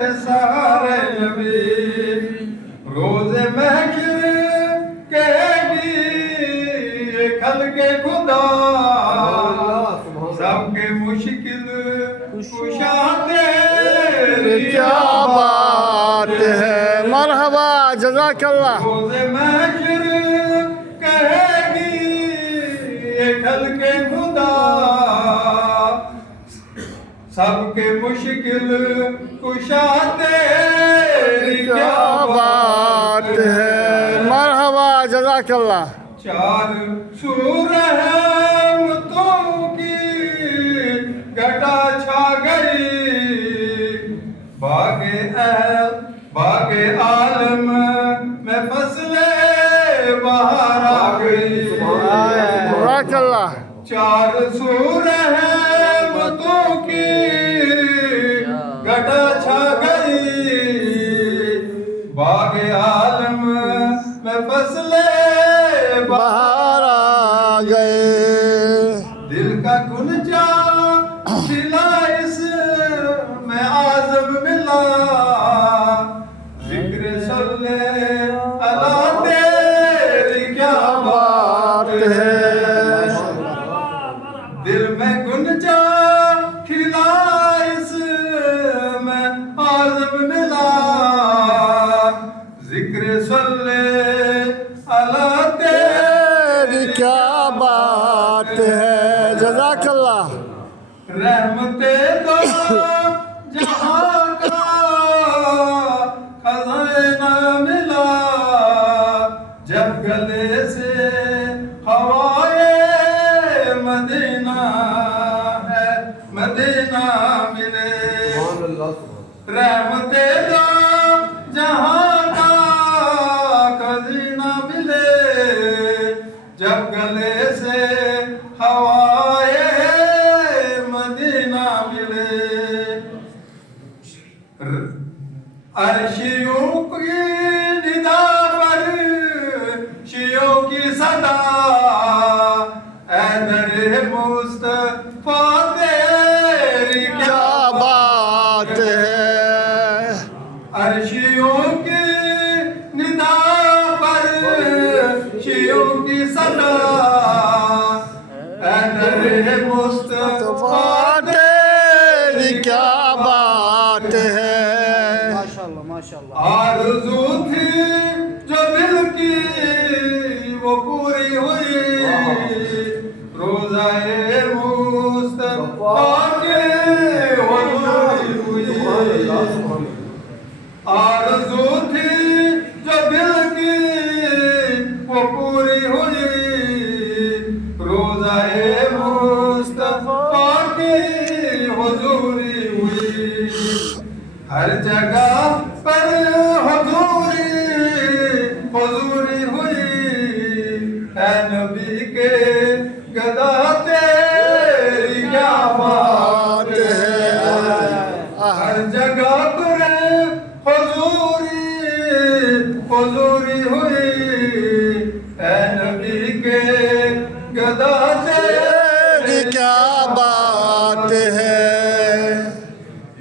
सारे नबी रोज़े महशर कहेगी ये खल्क़े खुदा सबके मुश्किल कुशा तेरी क्या बात है। मरहबा जज़ाकल्लाह। रोज़े महशर कहेगी ये खल्क़े खुदा सबके मुश्किल कुशा तेरी क्या बात है। मरहबा जज़ाकल्लाह। चार रहमतों की घटा छा गई बागे आलम में फसले बाहर आ गई। जज़ाकल्लाह। चार रहमतों की घटा छा गई बागे आलम में फसले बाहर आ गए। दिल का गुंजा खिला इस में आज़म मिला जिक्र सल्ले अला तेरी क्या बात है। दिल में गुंजा खिला इस में आज़म मिला जिक्र सल्ले अला तेरी क्या बात है। जज़ाकल्लाह। रहमते दो जहां का खजाना मिला जब गले से हवाए मदीना है मदीना मिले। रहमते दो जहां का खजाना मिले जब गले से हवाए मदीना मिले। अर्शियों की निदा पर शियों की सदा ऐदर मुस्तफा तेरी क्या बात है। अर्शियों की निदा पर शियों की सदा ऐदर मुस्तफा तेरी क्या बात है। माशाल्लाह माशाल्लाह। आरज़ू थी जो दिल की वो पूरी हुई रोज़ाए मुस्तफा के हुज़ूरी हुई। आरज़ू थी जो दिल की वो पूरी हुई रोज़ाए मुस्तफा की हुज़ूरी हुई। हर जगह पर हुज़ूरी हुज़ूरी हुई है नबी के गदा तेरी क्या बात है। हर जगह पर हुज़ूरी हुज़ूरी हुई है नबी के गदा तेरी क्या बात है।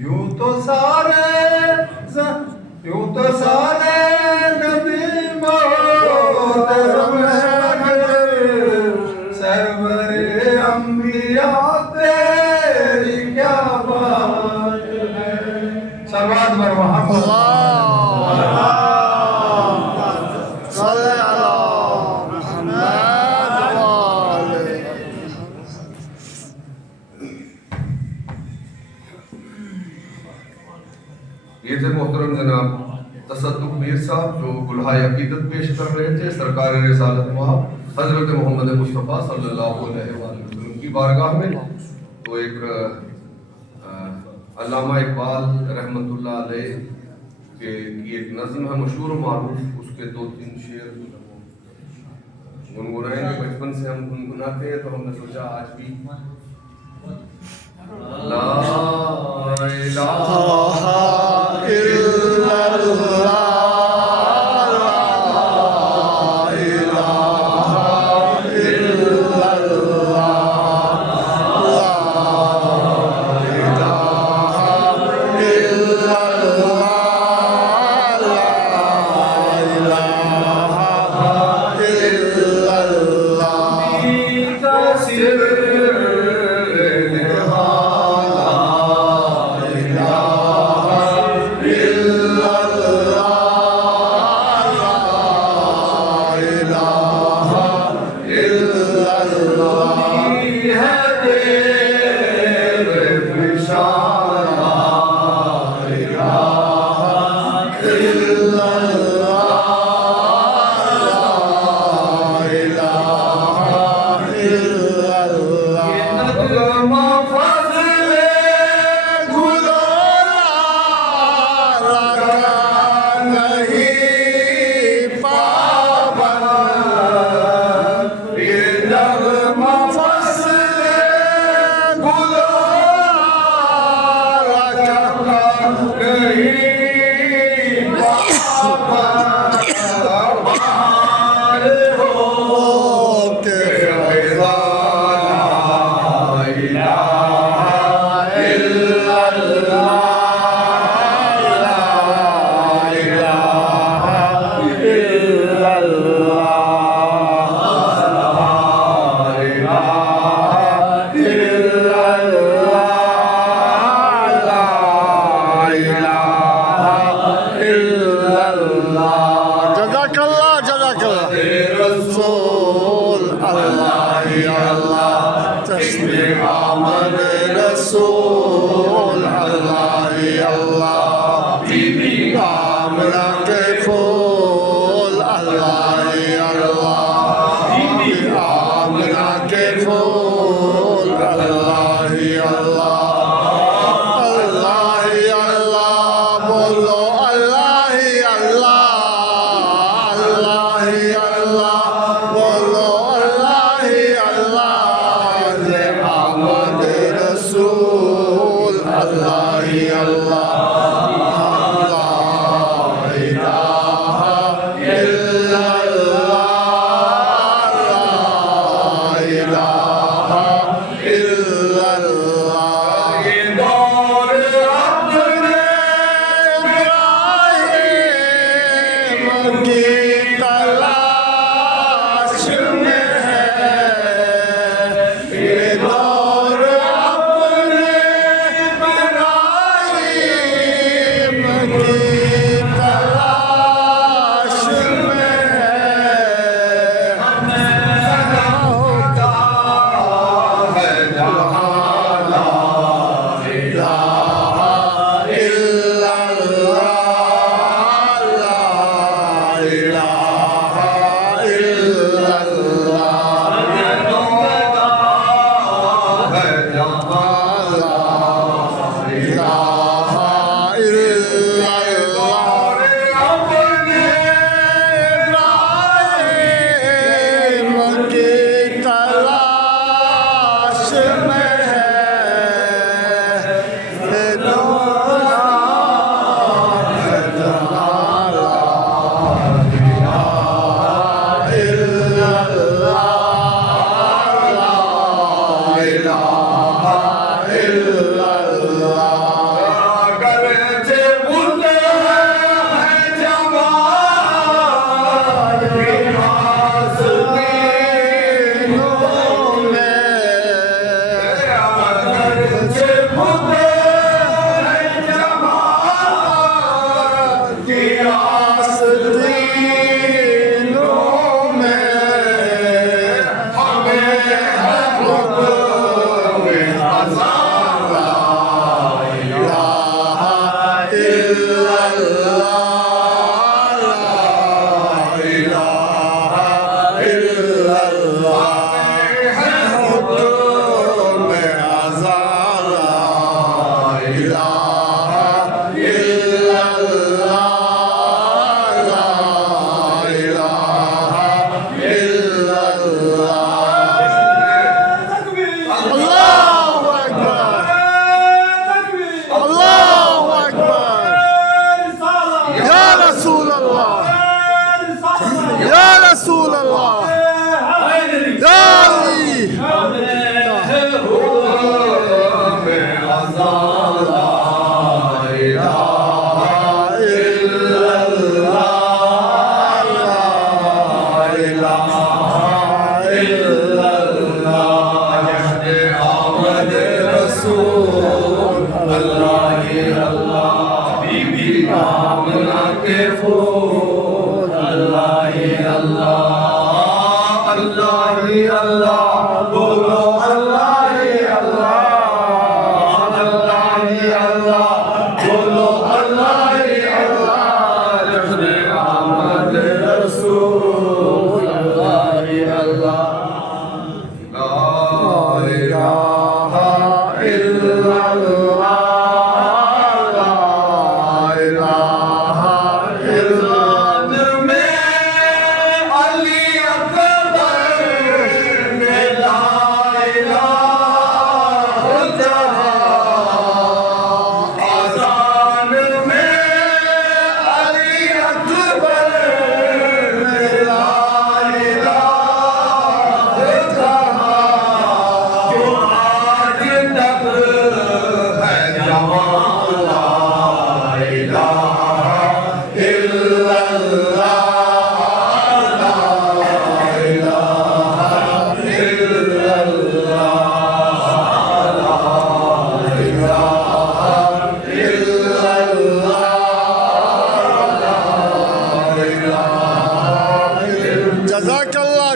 यूं तो सारे नबी मोहतरम सरवरे अंबिया तेरी क्या बात है। सवाद मोहम्मद ये थे मोहतरम जनाब तसद्दुक़ मीर साहब जो गुलहाए अक़ीदत पेश कर रहे थे सरकार रिसालत हज़रत मोहम्मद मुस्तफ़ा सल्लल्लाहु अलैहि वसल्लम की बारगाह में। तो एक अल्लामा इकबाल रहमतुल्लाह अलैह की एक नज़्म है मशहूर मारूफ, उसके 2-3 शेर गुनगुनाएंगे। बचपन से हम गुनगुनाते हैं तो हमने सोचा आज भी ला इलाहा इल्लल्लाह ला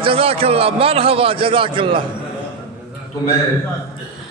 जज़ाकल्लाह मरहबा जज़ाकल्लाह। तो मैं